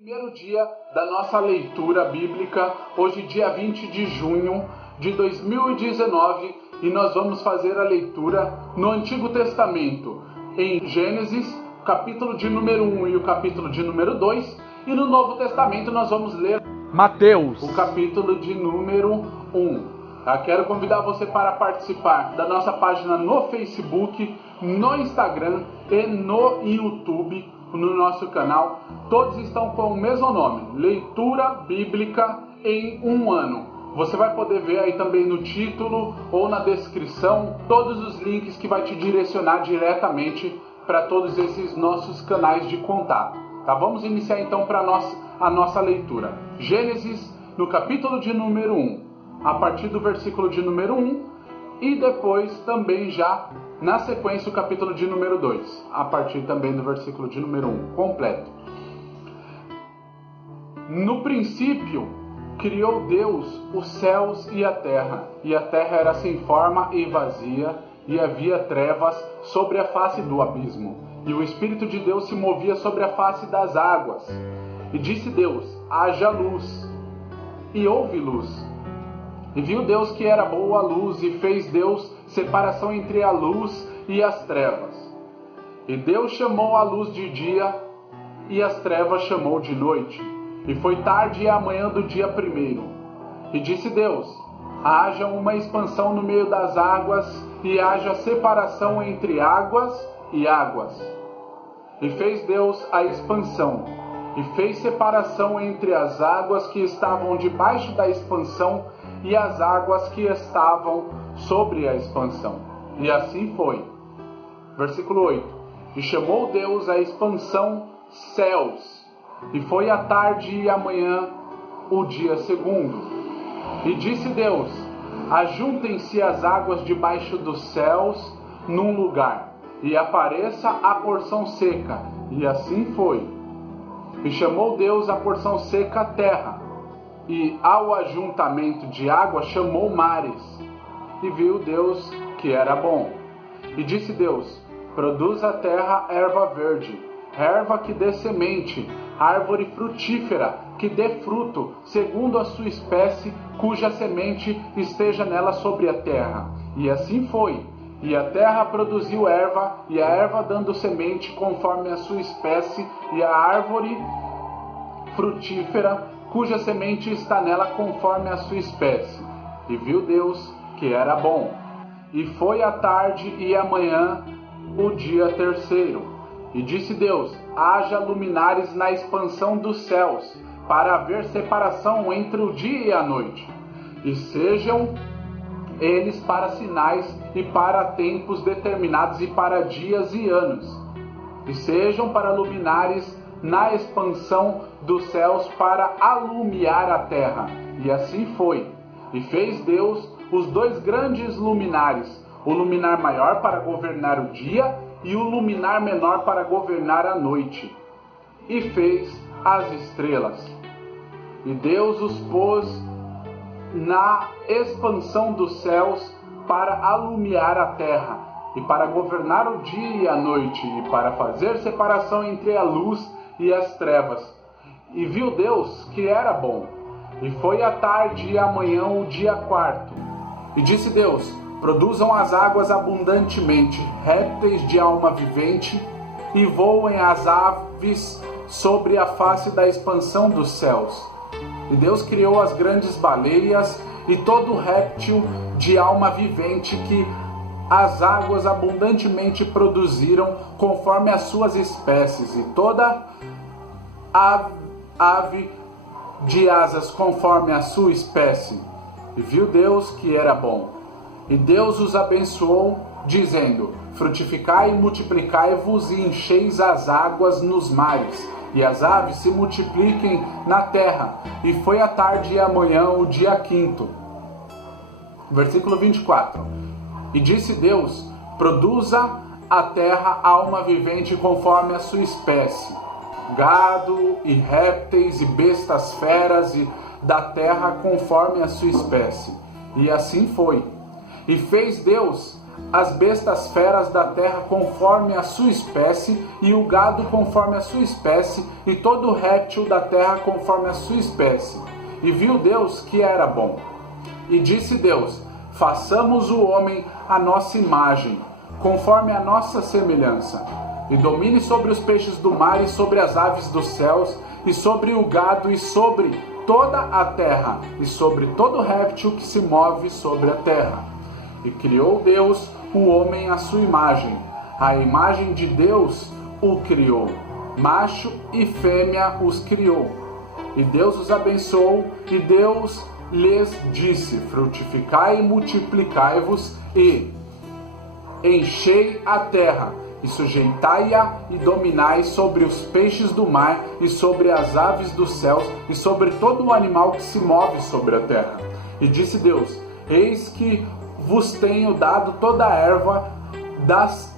Primeiro dia da nossa leitura bíblica, hoje dia 20 de junho de 2019, e nós vamos fazer a leitura no Antigo Testamento, em Gênesis, capítulo de número 1 e o capítulo de número 2, e no Novo Testamento nós vamos ler Mateus, o capítulo de número 1. Quero convidar você para participar da nossa página no Facebook, no Instagram e no YouTube, no nosso canal. Todos estão com o mesmo nome, Leitura Bíblica em um Ano. Você vai poder ver aí também no título ou na descrição todos os links que vai te direcionar diretamente para todos esses nossos canais de contato. Tá? Vamos iniciar então para a nossa leitura. Gênesis, no capítulo de número 1, a partir do versículo de número 1, e depois também já na sequência o capítulo de número 2, a partir também do versículo de número 1, completo. No princípio, criou Deus os céus e a terra era sem forma e vazia, e havia trevas sobre a face do abismo, e o Espírito de Deus se movia sobre a face das águas. E disse Deus: haja luz, e houve luz. E viu Deus que era boa a luz, e fez Deus separação entre a luz e as trevas. E Deus chamou a luz de dia, e as trevas chamou de noite. E foi tarde e a manhã do dia primeiro. E disse Deus: haja uma expansão no meio das águas, e haja separação entre águas e águas. E fez Deus a expansão, e fez separação entre as águas que estavam debaixo da expansão e as águas que estavam sobre a expansão. E assim foi. Versículo 8. E chamou Deus a expansão céus, e foi a tarde e a manhã o dia segundo. E disse Deus: ajuntem-se as águas debaixo dos céus num lugar, e apareça a porção seca. E assim foi. E chamou Deus a porção seca terra, e ao ajuntamento de água chamou mares. E viu Deus que era bom. E disse Deus: produz a terra erva verde, erva que dê semente, árvore frutífera que dê fruto, segundo a sua espécie, cuja semente esteja nela sobre a terra. E assim foi. E a terra produziu erva, e a erva dando semente conforme a sua espécie, e a árvore frutífera cuja semente está nela conforme a sua espécie. E viu Deus que era bom. E foi a tarde e a manhã o dia terceiro. E disse Deus: haja luminares na expansão dos céus, para haver separação entre o dia e a noite. E sejam eles para sinais e para tempos determinados, e para dias e anos. E sejam para luminares na expansão dos céus, para alumiar a terra. E assim foi. E fez Deus os dois grandes luminares, o luminar maior para governar o dia, e o luminar menor para governar a noite. E fez as estrelas. E Deus os pôs na expansão dos céus para alumiar a terra, e para governar o dia e a noite, e para fazer separação entre a luz e as trevas. E viu Deus que era bom. E foi a tarde e a manhã o dia quarto. E disse Deus: produzam as águas abundantemente, répteis de alma vivente, e voem as aves sobre a face da expansão dos céus. E Deus criou as grandes baleias e todo réptil de alma vivente que as águas abundantemente produziram conforme as suas espécies, e toda ave de asas conforme a sua espécie. E viu Deus que era bom. E Deus os abençoou, dizendo: frutificai e multiplicai-vos, e encheis as águas nos mares, e as aves se multipliquem na terra. E foi a tarde e a manhã o dia quinto. Versículo 24. E disse Deus: produza a terra alma vivente conforme a sua espécie, gado e répteis e bestas feras e da terra conforme a sua espécie. E assim foi. E fez Deus as bestas feras da terra conforme a sua espécie, e o gado conforme a sua espécie, e todo réptil da terra conforme a sua espécie. E viu Deus que era bom. E disse Deus: façamos o homem à nossa imagem, conforme a nossa semelhança, e domine sobre os peixes do mar, e sobre as aves dos céus, e sobre o gado, e sobre toda a terra, e sobre todo réptil que se move sobre a terra. E criou Deus o homem à sua imagem, a imagem de Deus o criou, macho e fêmea os criou. E Deus os abençoou, e Deus lhes disse: frutificai e multiplicai-vos, e enchei a terra, e sujeitai-a, e dominai sobre os peixes do mar, e sobre as aves dos céus, e sobre todo o animal que se move sobre a terra. E disse Deus: eis que vos tenho dado toda a erva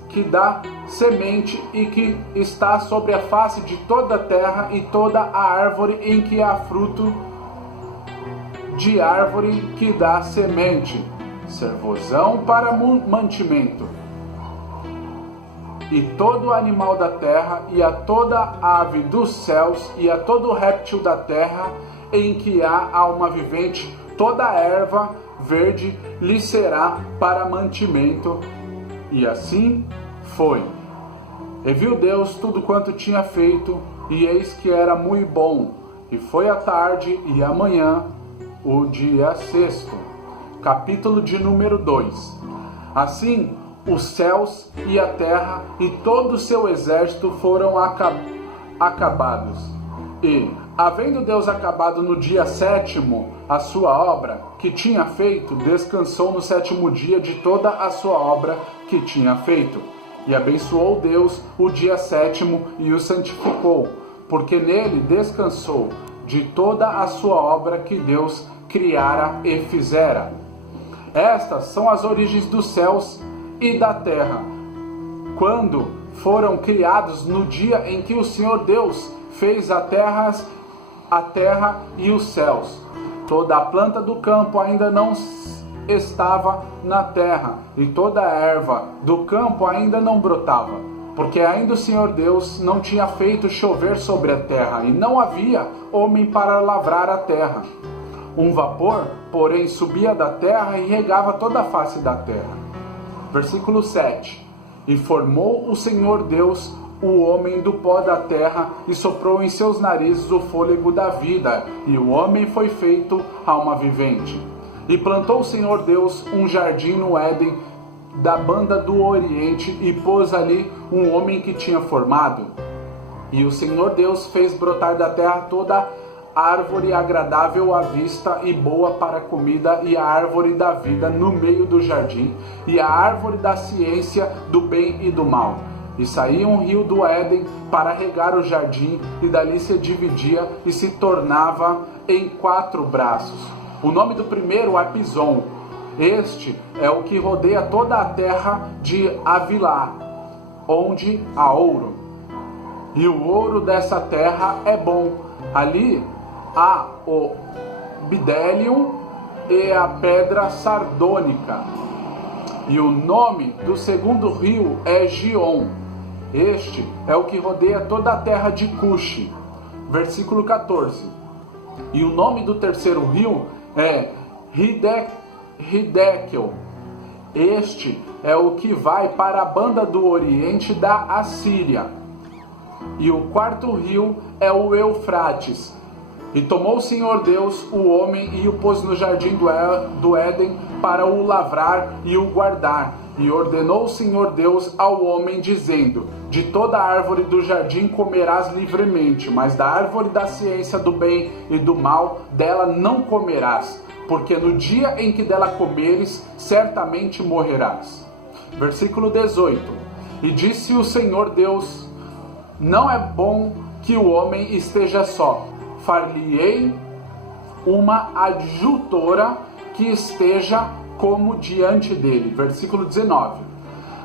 que dá semente, e que está sobre a face de toda a terra, e toda a árvore em que há fruto de árvore que dá semente, servosão para mantimento, e todo animal da terra, e a toda ave dos céus, e a todo réptil da terra em que há alma vivente, toda a erva verde lhe será para mantimento. E assim foi. E viu Deus tudo quanto tinha feito, e eis que era muito bom. E foi a tarde e a manhã, o dia sexto. Capítulo de número 2. Assim, os céus e a terra e todo o seu exército foram acabados. E, havendo Deus acabado no dia sétimo a sua obra que tinha feito, descansou no sétimo dia de toda a sua obra que tinha feito. E abençoou Deus o dia sétimo e o santificou, porque nele descansou de toda a sua obra que Deus criara e fizera. Estas são as origens dos céus e da terra, quando foram criados no dia em que o Senhor Deus fez a terra e os céus. Toda a planta do campo ainda não estava na terra, e toda a erva do campo ainda não brotava, porque ainda o Senhor Deus não tinha feito chover sobre a terra, e não havia homem para lavrar a terra. Um vapor, porém, subia da terra e regava toda a face da terra. Versículo 7. E formou o Senhor Deus o homem do pó da terra, e soprou em seus narizes o fôlego da vida, e o homem foi feito alma vivente. E plantou o Senhor Deus um jardim no Éden da banda do Oriente, e pôs ali um homem que tinha formado. E o Senhor Deus fez brotar da terra toda árvore agradável à vista e boa para a comida, e a árvore da vida no meio do jardim, e a árvore da ciência do bem e do mal. E saía um rio do Éden para regar o jardim, e dali se dividia e se tornava em 4 braços. O nome do primeiro é Pison. Este é o que rodeia toda a terra de Havilá, onde há ouro. E o ouro dessa terra é bom. Ali há o bidélio e a pedra sardônica. E o nome do segundo rio é Gion. Este é o que rodeia toda a terra de Cuxi. Versículo 14. E o nome do terceiro rio é Hidekel. Este é o que vai para a banda do oriente da Assíria. E o quarto rio é o Eufrates. E tomou o Senhor Deus o homem e o pôs no jardim do Éden para o lavrar e o guardar. E ordenou o Senhor Deus ao homem, dizendo: de toda árvore do jardim comerás livremente, mas da árvore da ciência do bem e do mal dela não comerás, porque no dia em que dela comeres, certamente morrerás. Versículo 18. E disse o Senhor Deus: não é bom que o homem esteja só. Far-lhe-ei uma adjutora que esteja como diante dele. Versículo 19.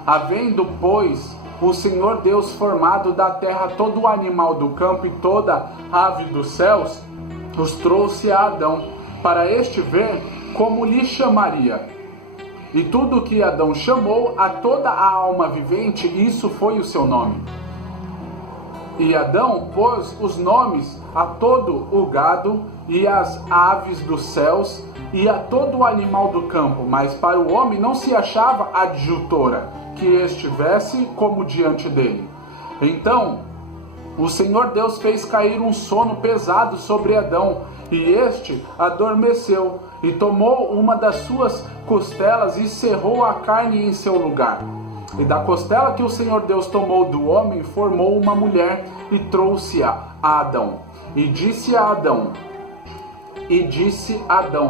Havendo, pois, o Senhor Deus formado da terra todo o animal do campo e toda ave dos céus, os trouxe a Adão, para este ver como lhe chamaria. E tudo que Adão chamou a toda a alma vivente, isso foi o seu nome. E Adão pôs os nomes a todo o gado e as aves dos céus e a todo o animal do campo, mas para o homem não se achava adjutora que estivesse como diante dele. Então o Senhor Deus fez cair um sono pesado sobre Adão, e este adormeceu, e tomou uma das suas costelas e cerrou a carne em seu lugar. E da costela que o Senhor Deus tomou do homem, formou uma mulher e trouxe-a a Adão. E disse Adão,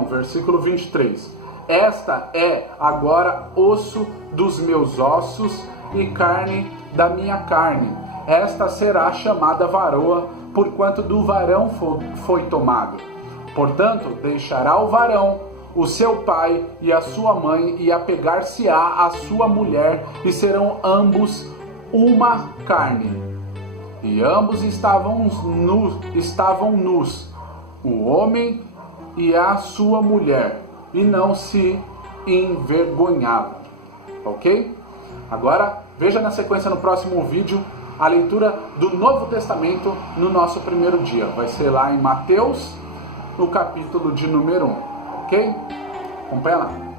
versículo 23, esta é agora osso dos meus ossos e carne da minha carne. Esta será chamada varoa, porquanto do varão foi tomado. Portanto, deixará o varão o seu pai e a sua mãe, e apegar-se-á à sua mulher, e serão ambos uma carne. E ambos estavam nus, o homem e a sua mulher, e não se envergonhavam. Ok? Agora, veja na sequência no próximo vídeo a leitura do Novo Testamento no nosso primeiro dia. Vai ser lá em Mateus, no capítulo de número 1. Ok? Acompanha lá.